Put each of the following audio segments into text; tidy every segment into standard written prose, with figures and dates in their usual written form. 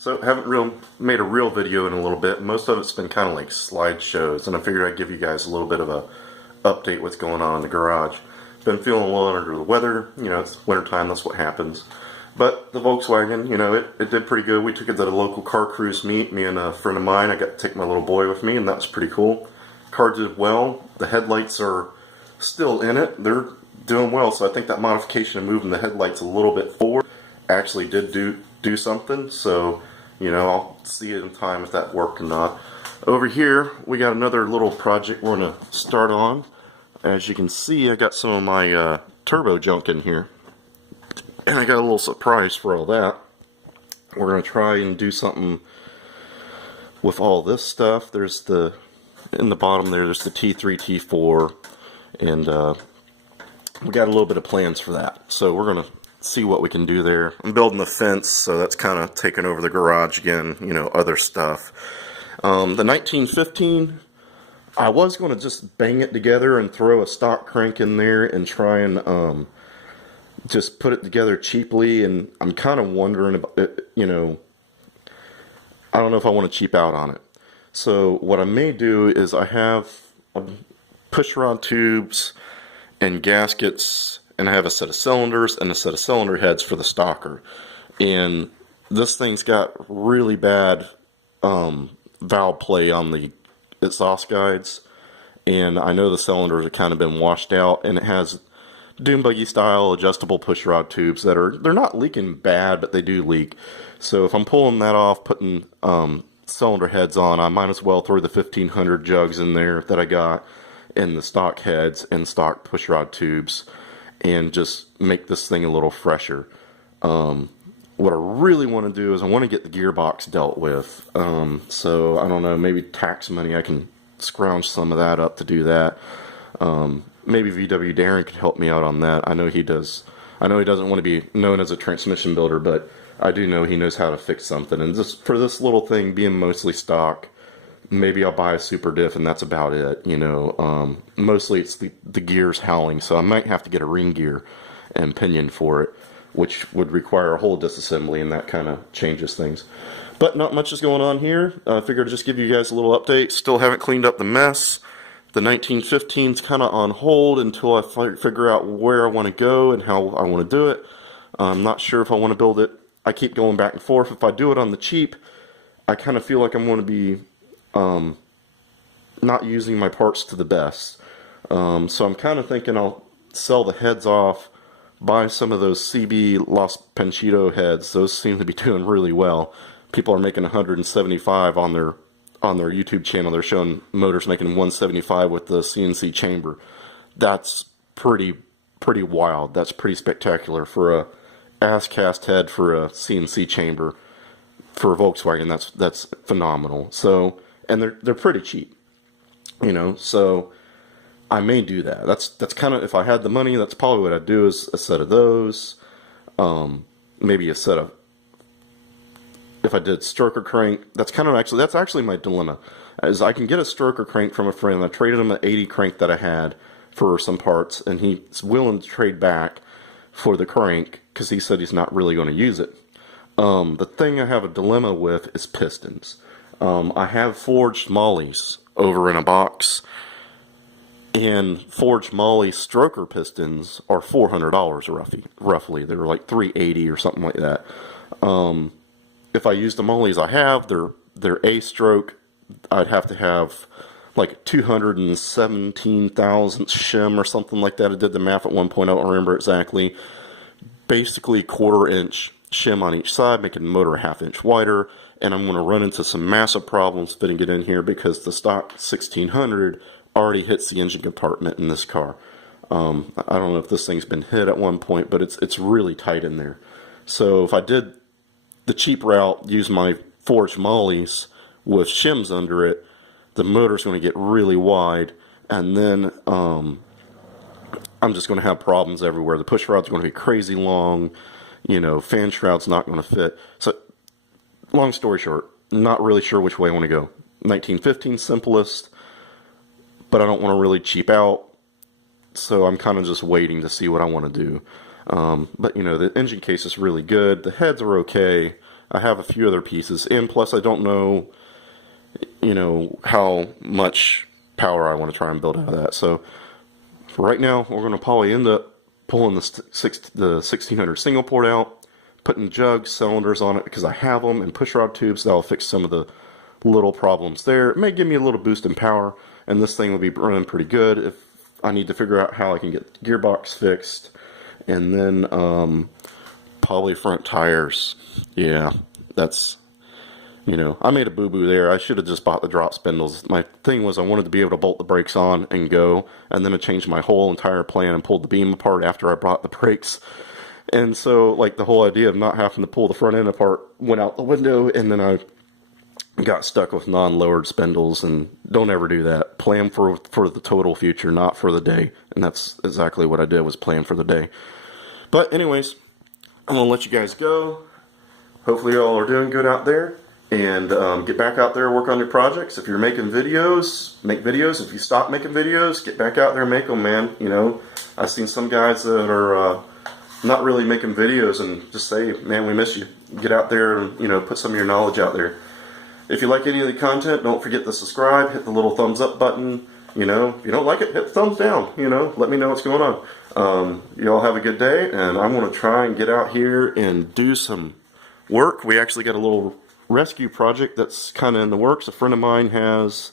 So haven't made a real video in a little bit. Most of it's been kind of like slideshows, and I figured I'd give you guys a little bit of a update what's going on in the garage. Been feeling a little under the weather. You know, it's wintertime, that's what happens. But the Volkswagen, you know, it did pretty good. We took it to the local car cruise meet, me and a friend of mine. I got to take my little boy with me, and that was pretty cool. Car did well. The headlights are still in it. They're doing well, so I think that modification of moving the headlights a little bit forward actually did do something. So, you know, I'll see it in time if that worked or not. Over here, we got another little project we're going to start on. As you can see, I got some of my turbo junk in here. And I got a little surprise for all that. We're going to try and do something with all this stuff. There's in the bottom there's the T3, T4, and we got a little bit of plans for that. So we're going to see what we can do there. I'm building a fence, so that's kind of taking over the garage again, you know, other stuff. The 1915, I was going to just bang it together and throw a stock crank in there and try and just put it together cheaply, and I'm kind of wondering about it, you know, I don't know if I want to cheap out on it. So what I may do is I have push rod tubes and gaskets, and I have a set of cylinders and a set of cylinder heads for the stalker. And this thing's got really bad valve play on the exhaust guides, and I know the cylinders have kind of been washed out, and it has dune buggy style adjustable push rod tubes that they're not leaking bad, but they do leak. So if I'm pulling that off, putting cylinder heads on, I might as well throw the 1500 jugs in there that I got, and the stock heads and stock push rod tubes, and just make this thing a little fresher. What I really want to do is I want to get the gearbox dealt with. So I don't know, maybe tax money, I can scrounge some of that up to do that. Maybe VW Darren could help me out on that. I know he does. I know he doesn't want to be known as a transmission builder, but I do know he knows how to fix something. And just for this little thing being mostly stock, maybe I'll buy a super diff and that's about it. You know, mostly it's the gears howling, so I might have to get a ring gear and pinion for it, which would require a whole disassembly, and that kind of changes things. But not much is going on here. I figured I'd just give you guys a little update. Still haven't cleaned up the mess. The 1915's kind of on hold until I figure out where I want to go and how I want to do it. I'm not sure if I want to build it. I keep going back and forth. If I do it on the cheap, I kind of feel like I'm going to be not using my parts to the best. So I'm kind of thinking I'll sell the heads off, buy some of those CB Los Panchito heads. Those seem to be doing really well. People are making 175 on their YouTube channel. They're showing motors making 175 with the CNC chamber. That's pretty wild. That's pretty spectacular for a ass cast head for a CNC chamber for a Volkswagen. That's phenomenal. So, and they're pretty cheap, you know. So I may do that. That's kind of, if I had the money, that's probably what I'd do, is a set of those. Maybe a set of, if I did stroker crank, that's actually my dilemma, is I can get a stroker crank from a friend. I traded him an 80 crank that I had for some parts, and he's willing to trade back for the crank because he said he's not really going to use it. The thing I have a dilemma with is pistons. I have forged mollies over in a box, and forged Molly stroker pistons are $400 roughly. They're like $380 or something like that. If I use the mollies I have, they're A stroke. I'd have to have like 217,000 shim or something like that. I did the math at one point, I don't remember exactly. Basically quarter-inch shim on each side, making the motor a half-inch wider, and I'm going to run into some massive problems fitting it in here because the stock 1600 already hits the engine compartment in this car. I don't know if this thing's been hit at one point, but it's really tight in there. So if I did the cheap route, use my forged mollies with shims under it, the motor's going to get really wide, and then I'm just going to have problems everywhere. The push rod's going to be crazy long, you know, fan shroud's not going to fit. So long story short, not really sure which way I want to go. 1915 simplest, but I don't want to really cheap out, so I'm kind of just waiting to see what I want to do. But you know, the engine case is really good. The heads are okay. I have a few other pieces, and plus I don't know, you know, how much power I want to try and build out of that. So for right now, we're going to probably end up pulling the 1600 single port out, putting jugs, cylinders on it because I have them, and push rod tubes. That'll fix some of the little problems there. It may give me a little boost in power, and this thing will be running pretty good. If I need to figure out how I can get the gearbox fixed, and then probably front tires. Yeah, that's, you know, I made a boo-boo there. I should have just bought the drop spindles. My thing was I wanted to be able to bolt the brakes on and go, and then I changed my whole entire plan and pulled the beam apart after I brought the brakes. And so, like, the whole idea of not having to pull the front end apart went out the window, and then I got stuck with non-lowered spindles. And don't ever do that. Plan for the total future, not for the day. And that's exactly what I did, was plan for the day. But anyways, I'm gonna let you guys go. Hopefully y'all are doing good out there, and get back out there, work on your projects. If you're making videos, make videos. If you stop making videos, get back out there and make them, man. You know, I've seen some guys that are not really making videos and just say, man, we miss you. Get out there and, you know, put some of your knowledge out there. If you like any of the content, don't forget to subscribe, hit the little thumbs up button. You know, if you don't like it, hit the thumbs down. You know, let me know what's going on. Y'all have a good day, and I'm going to try and get out here and do some work. We actually got a little rescue project that's kind of in the works. A friend of mine has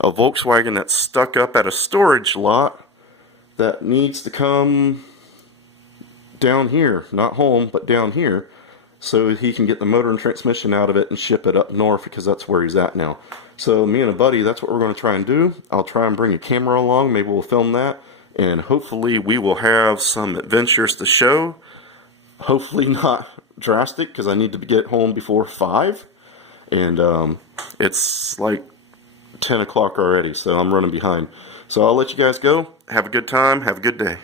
a Volkswagen that's stuck up at a storage lot that needs to come down here, not home, but down here, so he can get the motor and transmission out of it and ship it up north, because that's where he's at now. So me and a buddy, that's what we're going to try and do. I'll try and bring a camera along, maybe we'll film that, and hopefully we will have some adventures to show. Hopefully not drastic, because I need to get home before 5, and it's like 10 o'clock already, so I'm running behind. So I'll let you guys go. Have a good time, have a good day.